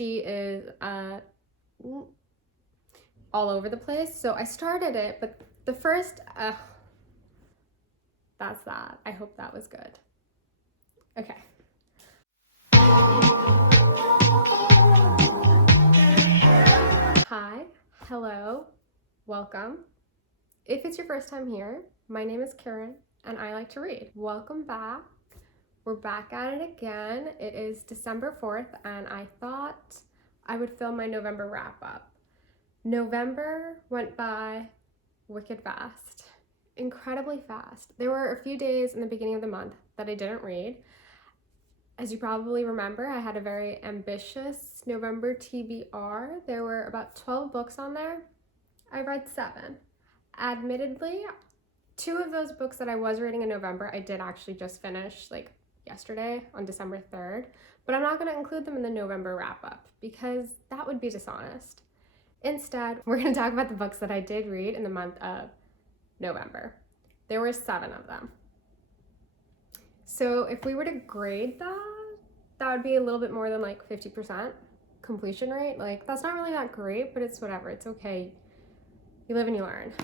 she is all over the place. So I started it, but the first, that's that. I hope that was good. Okay. Hi, hello, welcome. If it's your first time here, my name is Karen and I like to read. Welcome back. We're back at it again. It is December 4th and I thought I would film my November wrap up. November went by wicked fast, incredibly fast. There were a few days in the beginning of the month that I didn't read. As you probably remember, I had a very ambitious November TBR. There were about 12 books on there. I read 7. Admittedly, 2 of those books that I was reading in November, I did actually just finish like yesterday on December 3rd, but I'm not going to include them in the November wrap up because that would be dishonest. Instead, we're going to talk about the books that I did read in the month of November. There were 7 of them. So if we were to grade that would be a little bit more than like 50% completion rate. Like, that's not really that great, but it's whatever. It's okay. You live and you learn.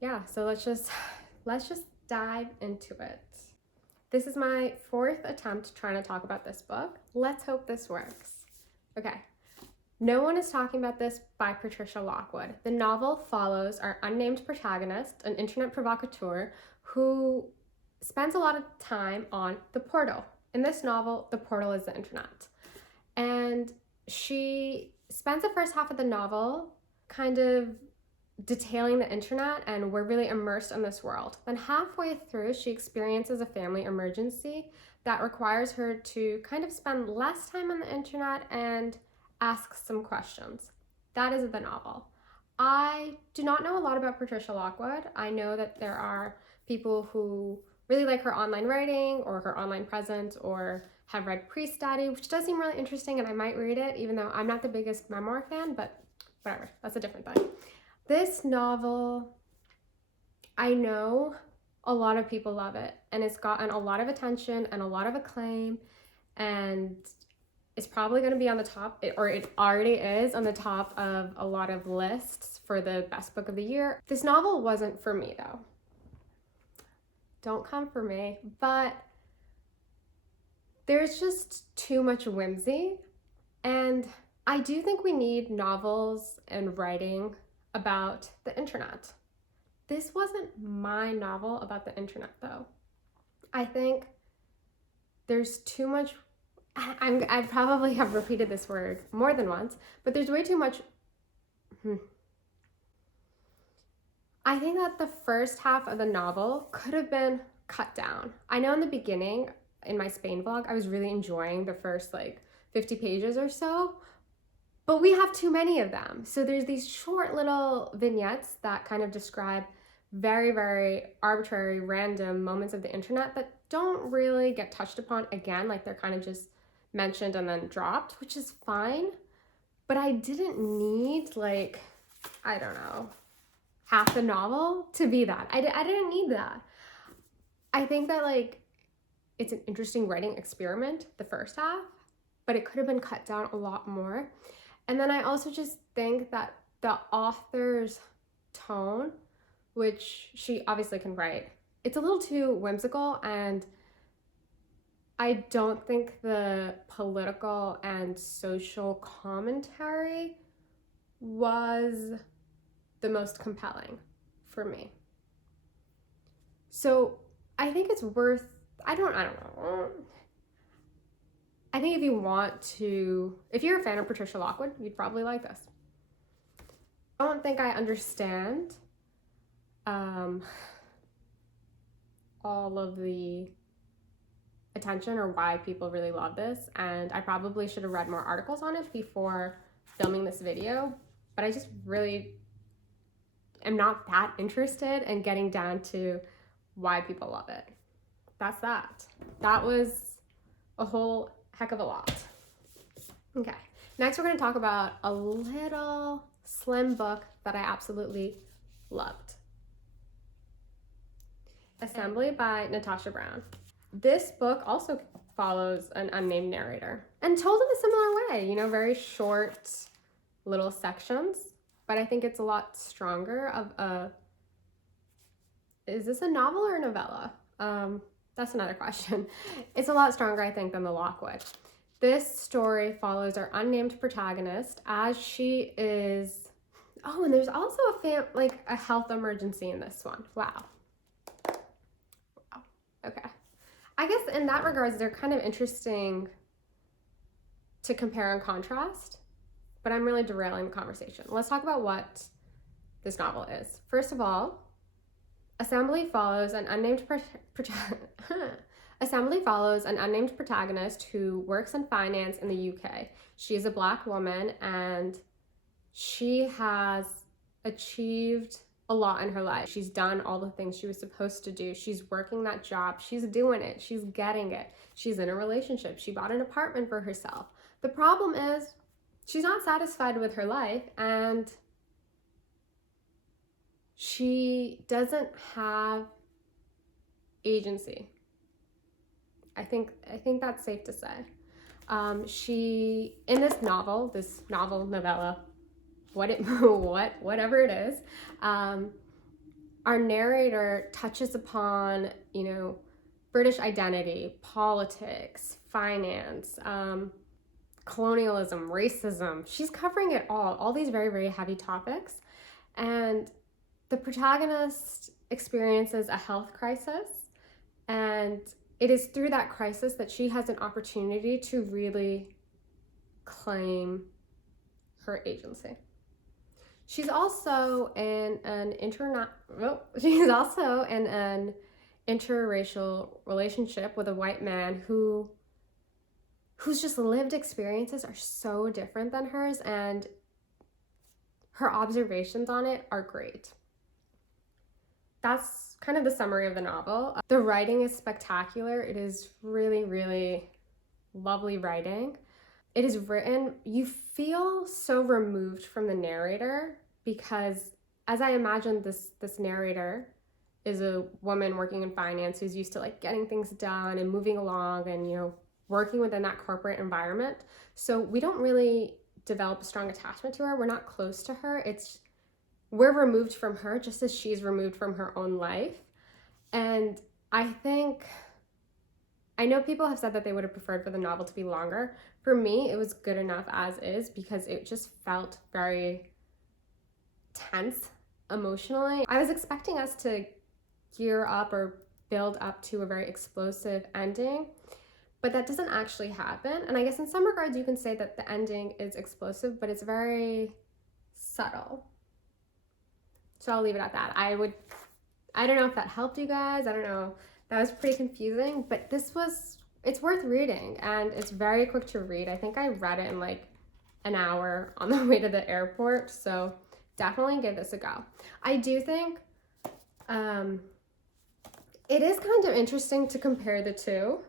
Yeah, so let's just dive into it. This is my 4th attempt trying to talk about this book. Let's hope this works. Okay. No One is Talking About This by Patricia Lockwood. The novel follows our unnamed protagonist, an internet provocateur who spends a lot of time on the portal. In this novel, the portal is the internet. And she spends the first half of the novel kind of detailing the internet, and we're really immersed in this world. Then halfway through, she experiences a family emergency that requires her to kind of spend less time on the internet and ask some questions. That is the novel. I do not know a lot about Patricia Lockwood. I know that there are people who really like her online writing or her online presence or have read Priest Daddy, which does seem really interesting and I might read it, even though I'm not the biggest memoir fan, but whatever, that's a different thing. This novel, I know a lot of people love it and it's gotten a lot of attention and a lot of acclaim, and it's probably going to be on the top, or it already is on the top of a lot of lists for the best book of the year. This novel wasn't for me though. Don't come for me, but there's just too much whimsy, and I do think we need novels and writing about the internet. This wasn't my novel about the internet though. I think there's too much, I probably have repeated this word more than once, but there's way too much. I think that the first half of the novel could have been cut down. I know in the beginning, in my Spain vlog, I was really enjoying the first like 50 pages or so, but we have too many of them. So there's these short little vignettes that kind of describe very, very arbitrary, random moments of the internet that don't really get touched upon again. Like, they're kind of just mentioned and then dropped, which is fine. But I didn't need, like, I don't know, half the novel to be that. I didn't need that. I think that, like, it's an interesting writing experiment, the first half, but it could have been cut down a lot more. And then I also just think that the author's tone, which she obviously can write, it's a little too whimsical, and I don't think the political and social commentary was the most compelling for me. So I think it's worth, I don't know. I think if you're a fan of Patricia Lockwood, you'd probably like this. I don't think I understand all of the attention or why people really love this, and I probably should have read more articles on it before filming this video, but I just really am not that interested in getting down to why people love it. That's that. That was a whole heck of a lot. Okay, next we're going to talk about a little slim book that I absolutely loved. Assembly by Natasha Brown. This book also follows an unnamed narrator and told in a similar way, you know, very short little sections, but I think it's a lot stronger of a, is this a novel or a novella? That's another question. It's a lot stronger, I think, than the Lockwood. This story follows our unnamed protagonist as she is, oh, and there's also a health emergency in this one. Wow. Okay. I guess in that regards, they're kind of interesting to compare and contrast, but I'm really derailing the conversation. Let's talk about what this novel is. First of all, Assembly follows an unnamed protagonist who works in finance in the UK. She is a Black woman and she has achieved a lot in her life. She's done all the things she was supposed to do. She's working that job. She's doing it. She's getting it. She's in a relationship. She bought an apartment for herself. The problem is she's not satisfied with her life and she doesn't have agency. I think that's safe to say. She, in this novel, novella, whatever it is, our narrator touches upon, you know, British identity, politics, finance, colonialism, racism. She's covering it all these very, very heavy topics. And the protagonist experiences a health crisis, and it is through that crisis that she has an opportunity to really claim her agency. She's also in an interracial relationship with a white man whose just lived experiences are so different than hers, and her observations on it are great. That's kind of the summary of the novel. The writing is spectacular. It is really, really lovely writing. It is written, you feel so removed from the narrator because, as I imagine, this narrator is a woman working in finance who's used to like getting things done and moving along and, you know, working within that corporate environment. So we don't really develop a strong attachment to her. We're not close to her. We're removed from her just as she's removed from her own life. And I know people have said that they would have preferred for the novel to be longer. For me, it was good enough as is because it just felt very tense emotionally. I was expecting us to gear up or build up to a very explosive ending, but that doesn't actually happen. And I guess in some regards you can say that the ending is explosive, but it's very subtle. So I'll leave it at that. I don't know if that helped you guys. I don't know. That was pretty confusing, but it's worth reading and it's very quick to read. I think I read it in like an hour on the way to the airport. So definitely give this a go. I do think it is kind of interesting to compare the two.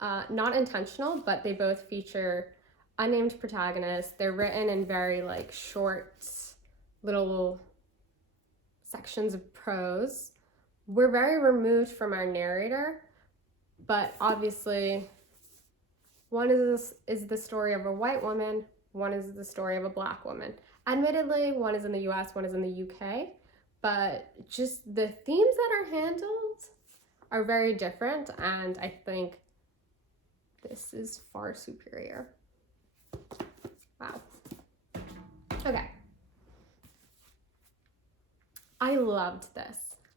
Not intentional, but they both feature unnamed protagonists. They're written in very like short little sections of prose. We're very removed from our narrator, but obviously one is the story of a white woman, one is the story of a Black woman. Admittedly, one is in the US, one is in the UK, but just the themes that are handled are very different, and I think this is far superior. Wow. Okay. I loved this.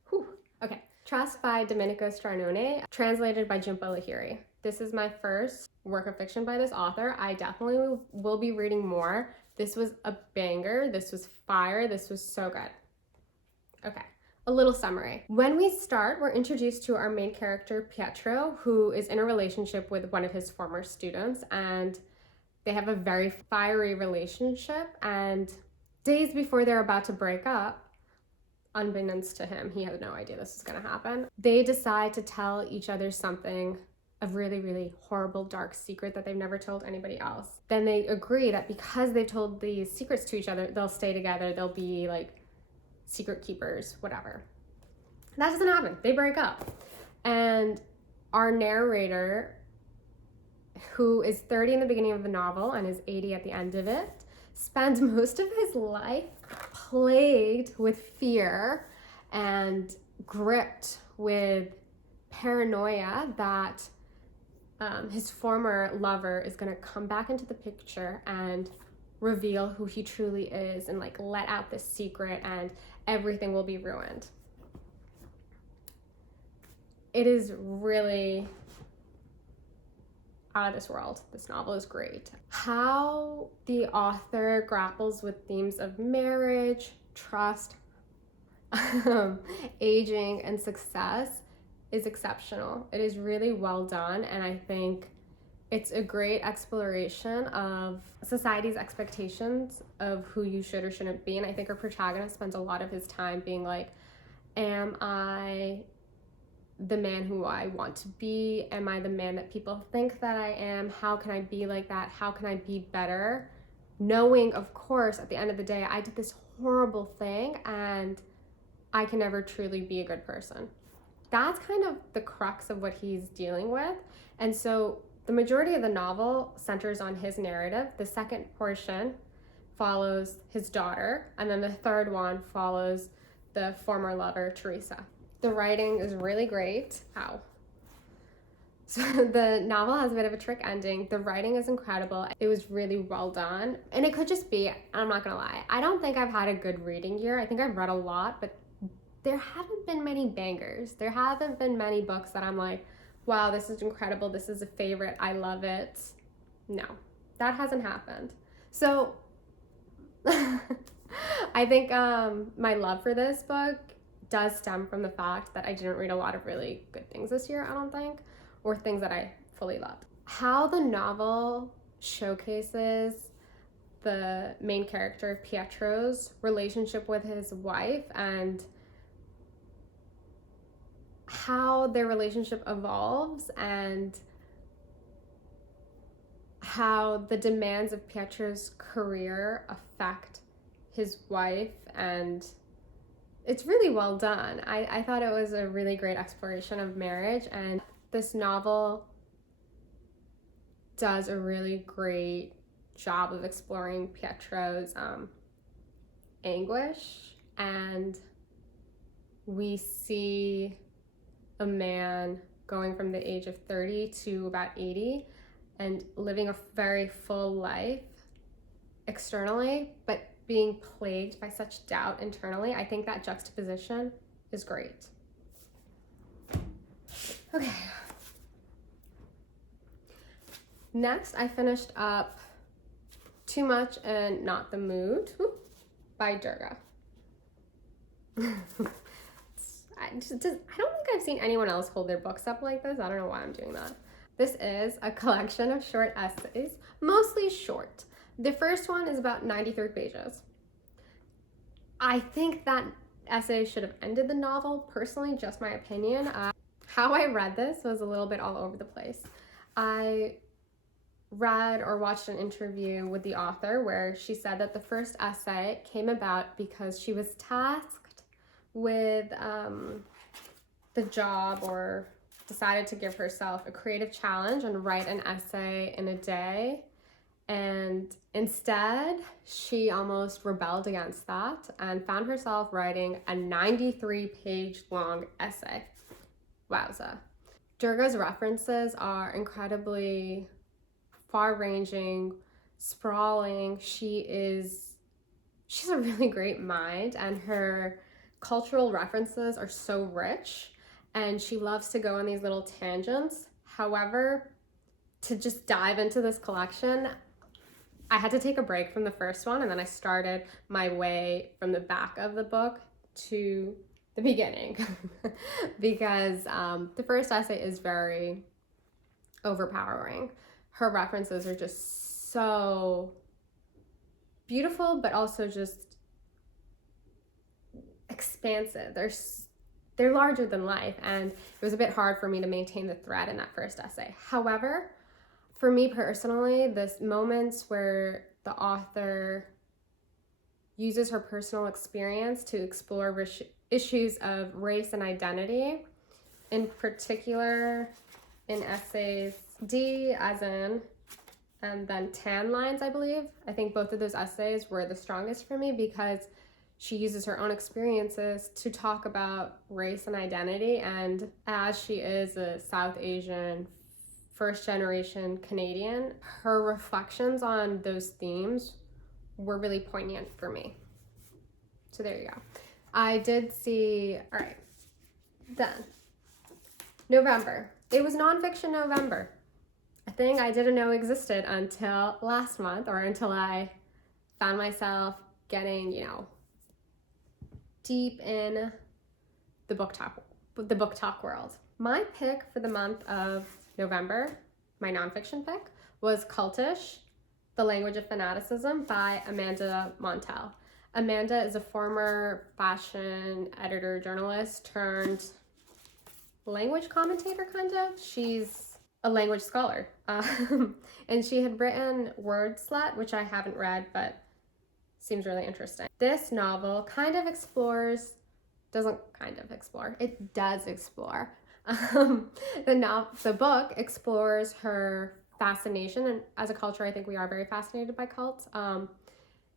Whew. Okay. Trust by Domenico Stranone, translated by Jhumpa Lahiri. This is my first work of fiction by this author. I definitely will be reading more. This was a banger. This was fire. This was so good. Okay. A little summary. When we start, we're introduced to our main character, Pietro, who is in a relationship with one of his former students, and they have a very fiery relationship, and days before they're about to break up, unbeknownst to him, he has no idea this is going to happen, they decide to tell each other something, a really, really horrible, dark secret that they've never told anybody else. Then they agree that because they've told these secrets to each other, they'll stay together, they'll be like secret keepers, whatever. That doesn't happen. They break up. And our narrator who is 30 in the beginning of the novel and is 80 at the end of it, spends most of his life plagued with fear and gripped with paranoia that his former lover is going to come back into the picture and reveal who he truly is and like let out this secret and everything will be ruined. It is really out of this world. This novel is great. How the author grapples with themes of marriage, trust, aging, and success is exceptional. It is really well done, and I think it's a great exploration of society's expectations of who you should or shouldn't be. And I think our protagonist spends a lot of his time being like, am I the man who I want to be? Am I the man that people think that I am? How can I be like that? How can I be better? Knowing, of course, at the end of the day, I did this horrible thing and I can never truly be a good person. That's kind of the crux of what he's dealing with. And so the majority of the novel centers on his narrative. The second portion follows his daughter, and then the third one follows the former lover, Teresa. The writing is really great. Ow. So the novel has a bit of a trick ending. The writing is incredible. It was really well done. And it could just be, I'm not gonna lie, I don't think I've had a good reading year. I think I've read a lot, but there haven't been many bangers. There haven't been many books that I'm like, wow, this is incredible. This is a favorite. I love it. No, that hasn't happened. So I think my love for this book does stem from the fact that I didn't read a lot of really good things this year, I don't think, or things that I fully loved. How the novel showcases the main character, Pietro's relationship with his wife and how their relationship evolves and how the demands of Pietro's career affect his wife, and it's really well done. I thought it was a really great exploration of marriage, and this novel does a really great job of exploring Pietro's anguish, and we see a man going from the age of 30 to about 80 and living a very full life externally, but being plagued by such doubt internally. I think that juxtaposition is great. Okay. Next, I finished up Too Much and Not the Mood by Durga. I don't think I've seen anyone else hold their books up like this. I don't know why I'm doing that. This is a collection of short essays, mostly short. The first one is about 93 pages. I think that essay should have ended the novel, personally, just my opinion. How I read this was a little bit all over the place. I read or watched an interview with the author where she said that the first essay came about because she was tasked with the job, or decided to give herself a creative challenge and write an essay in a day. And instead, she almost rebelled against that and found herself writing a 93-page long essay. Wowza. Durga's references are incredibly far-ranging, sprawling. She's a really great mind, and her cultural references are so rich, and she loves to go on these little tangents. However, to just dive into this collection, I had to take a break from the first one, and then I started my way from the back of the book to the beginning because the first essay is very overpowering. Her references are just so beautiful, but also just expansive. They're larger than life, and it was a bit hard for me to maintain the thread in that first essay. However, for me personally, this moments where the author uses her personal experience to explore issues of race and identity, in particular in essays D as in, and then tan lines, I believe. I think both of those essays were the strongest for me because she uses her own experiences to talk about race and identity. And as she is a South Asian, first generation Canadian, her reflections on those themes were really poignant for me. So there you go. I did see, all right, then November. It was nonfiction November. A thing I didn't know existed until last month, or until I found myself getting, deep in the book talk world. My pick for the month of November, my nonfiction pick, was Cultish, The Language of Fanaticism by Amanda Montell. Amanda is a former fashion editor, journalist, turned language commentator, kind of. She's a language scholar. And she had written Word Slut, which I haven't read, but seems really interesting. This novel kind of explores, it does explore. The book explores her fascination, and as a culture, I think we are very fascinated by cults.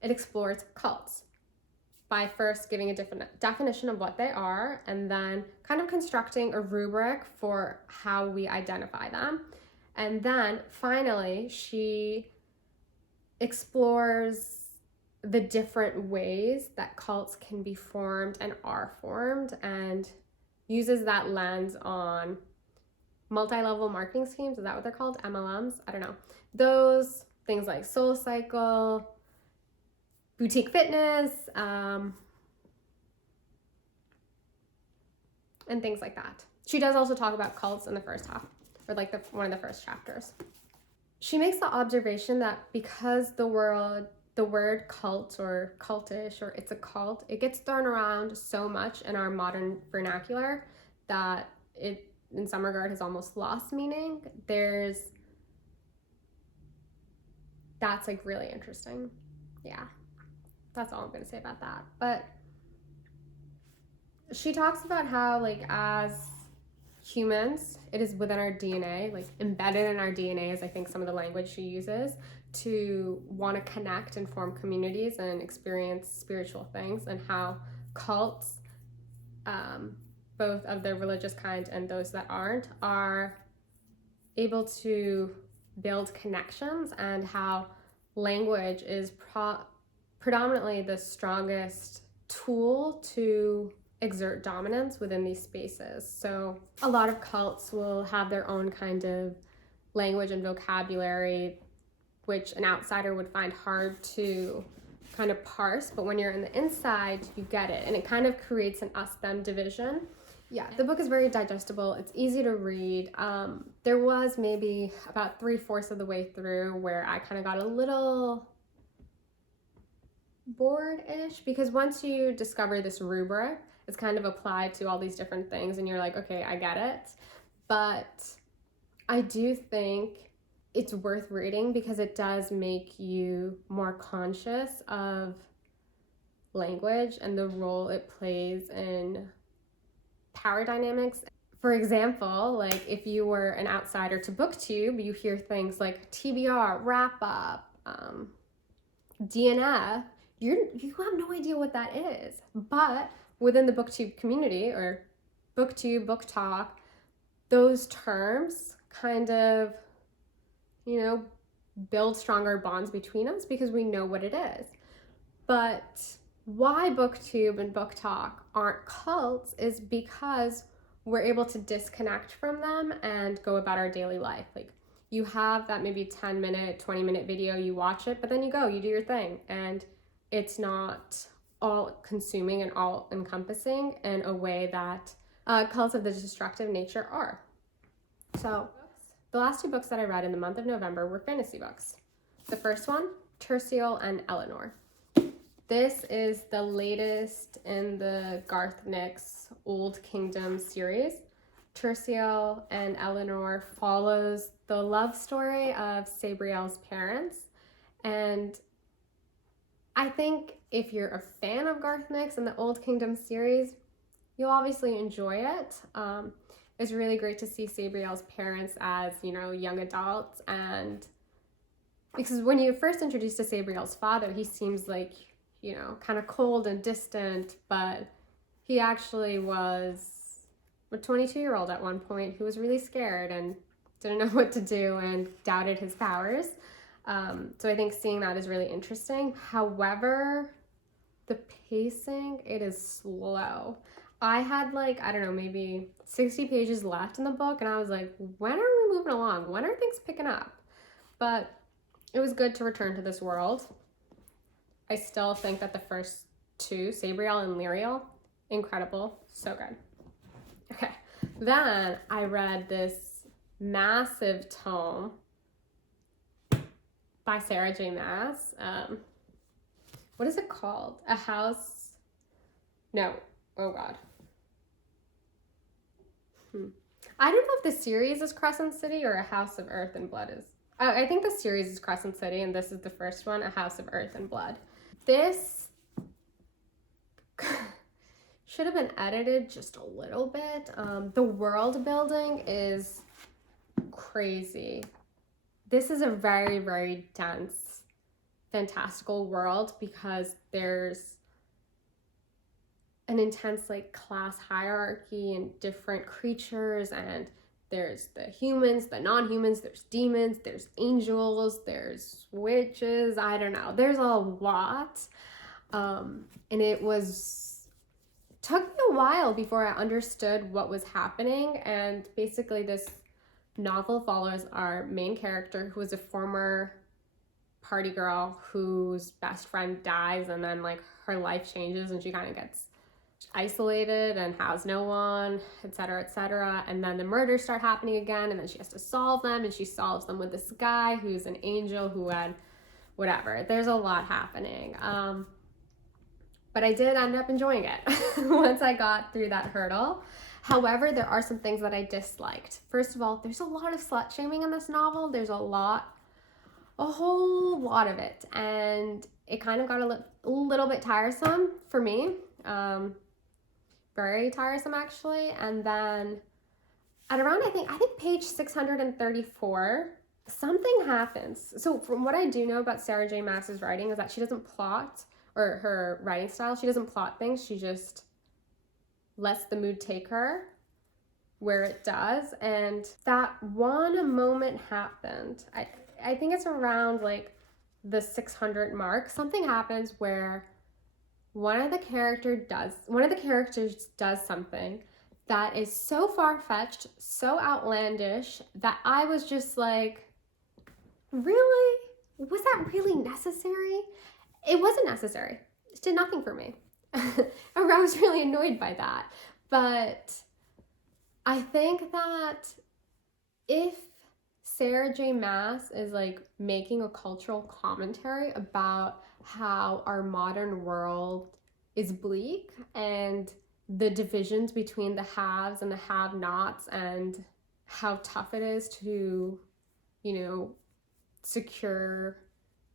It explores cults by first giving a different definition of what they are, and then kind of constructing a rubric for how we identify them. And then finally, she explores the different ways that cults can be formed and are formed, and uses that lens on multi-level marketing schemes. Is that what they're called? MLMs? I don't know. Those things like Soul Cycle, boutique fitness, and things like that. She does also talk about cults in the first half, or like one of the first chapters. She makes the observation that because the word cult or cultish or it's a cult, it gets thrown around so much in our modern vernacular that it, in some regard, has almost lost meaning. That's like really interesting. Yeah. That's all I'm going to say about that. But she talks about how, like, as humans, it is within our DNA, like embedded in our DNA is, I think, some of the language she uses, to want to connect and form communities and experience spiritual things, and how cults, both of the religious kind and those that aren't, are able to build connections, and how language is predominantly the strongest tool to exert dominance within these spaces. So a lot of cults will have their own kind of language and vocabulary, which an outsider would find hard to kind of parse, but when you're in the inside, you get it, and it kind of creates an us-them division. Yeah, the book is very digestible. It's easy to read. There was maybe about 3/4 of the way through where I kind of got a little bored-ish, because once you discover this rubric, it's kind of applied to all these different things, and you're like, okay, I get it. But I do think it's worth reading because it does make you more conscious of language and the role it plays in power dynamics. For example, like if you were an outsider to BookTube, you hear things like TBR, wrap up, DNF. You have no idea what that is. But within the BookTube community, or BookTube, Book Talk, those terms kind of, build stronger bonds between us because we know what it is. But why BookTube and Book Talk aren't cults is because we're able to disconnect from them and go about our daily life. Like, you have that maybe 10-minute, 20-minute video, you watch it, but then you do your thing. And it's not all consuming and all encompassing in a way that cults of the destructive nature are. So the last 2 books that I read in the month of November were fantasy books. The first one, Tercial and Elinor. This is the latest in the Garth Old Kingdom series. Tercial and Elinor follows the love story of Sabriel's parents. And I think if you're a fan of Garth and the Old Kingdom series, you'll obviously enjoy it. it's really great to see Sabriel's parents as, you know, young adults. And because when you first introduced to Sabriel's father, he seems like, you know, kind of cold and distant, but he actually was a 22-year-old at one point who was really scared and didn't know what to do and doubted his powers. So I think seeing that is really interesting. However, the pacing, it is slow. I had like, I don't know, maybe 60 pages left in the book, and I was like, when are we moving along? When are things picking up? But it was good to return to this world. I still think that the first two, Sabriel and Lyriel, incredible, so good. Okay, then I read this massive tome by Sarah J. Maas. What is it called? A House? No. Oh God. I don't know if the series is Crescent City or A House of Earth and Blood is. Oh, I think the series is Crescent City, and this is the first one, A House of Earth and Blood. This should have been edited just a little bit. The world building is crazy. This is a very, very dense, fantastical world because there's an intense like class hierarchy and different creatures, and there's the humans, the non-humans, there's demons, there's angels, there's witches, I don't know. There's a lot. And it took me a while before I understood what was happening. And basically this novel follows our main character, who is a former party girl whose best friend dies, and then like her life changes and she kind of gets isolated and has no one, etc., etc. And then the murders start happening again, and then she has to solve them, and she solves them with this guy who's an angel who had whatever. There's a lot happening. But I did end up enjoying it once I got through that hurdle. However, there are some things that I disliked. First of all, there's a lot of slut shaming in this novel. There's a whole lot of it, and it kind of got a little bit tiresome for me. Very tiresome actually. And then at around I think page 634, something happens. So from what I do know about Sarah J. Maas's writing is that she doesn't plot, or her writing style, she doesn't plot things, she just lets the mood take her where it does. And that one moment happened. I think it's around like the 600 mark. Something happens where one of the characters does something that is so far-fetched, so outlandish, that I was just like, really? Was that really necessary? It wasn't necessary. It did nothing for me. I was really annoyed by that. But I think that if Sarah J. Maas is like making a cultural commentary about how our modern world is bleak and the divisions between the haves and the have-nots, and how tough it is to, you know, secure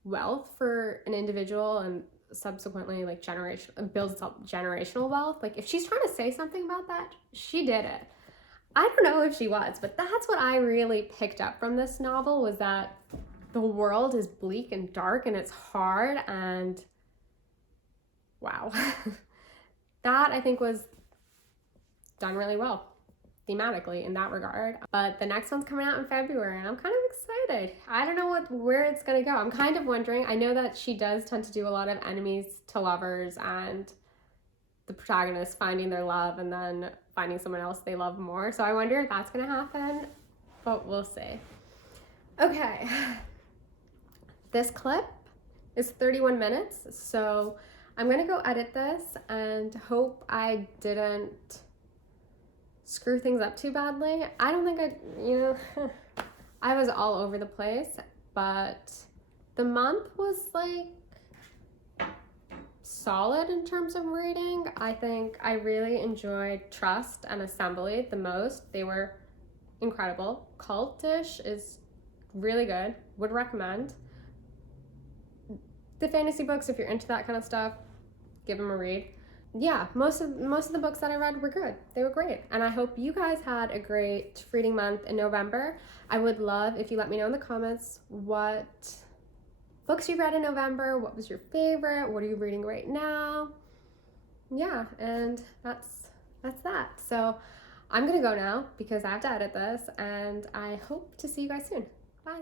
wealth for an individual and subsequently like build itself generational wealth. Like if she's trying to say something about that, she did it. I don't know if she was, but that's what I really picked up from this novel, was that the world is bleak and dark and it's hard, and wow. That I think was done really well thematically in that regard. But the next one's coming out in February, and I'm kind of excited. I don't know where it's gonna go. I'm kind of wondering. I know that she does tend to do a lot of enemies to lovers, and the protagonist finding their love and then finding someone else they love more. So I wonder if that's gonna happen, but we'll see. Okay, this clip is 31 minutes, so I'm gonna go edit this and hope I didn't screw things up too badly. I don't think I was all over the place, but the month was like solid in terms of reading. I think I really enjoyed Trust and Assembly the most. They were incredible. Cultish is really good, would recommend. The fantasy books, if you're into that kind of stuff, give them a read. yeah, most of the books that I read were good. They were great. And I hope you guys had a great reading month in November. I would love if you let me know in the comments what books you read in November, what was your favorite, what are you reading right now? Yeah, and that's that. So I'm gonna go now because I have to edit this, and I hope to see you guys soon. Bye.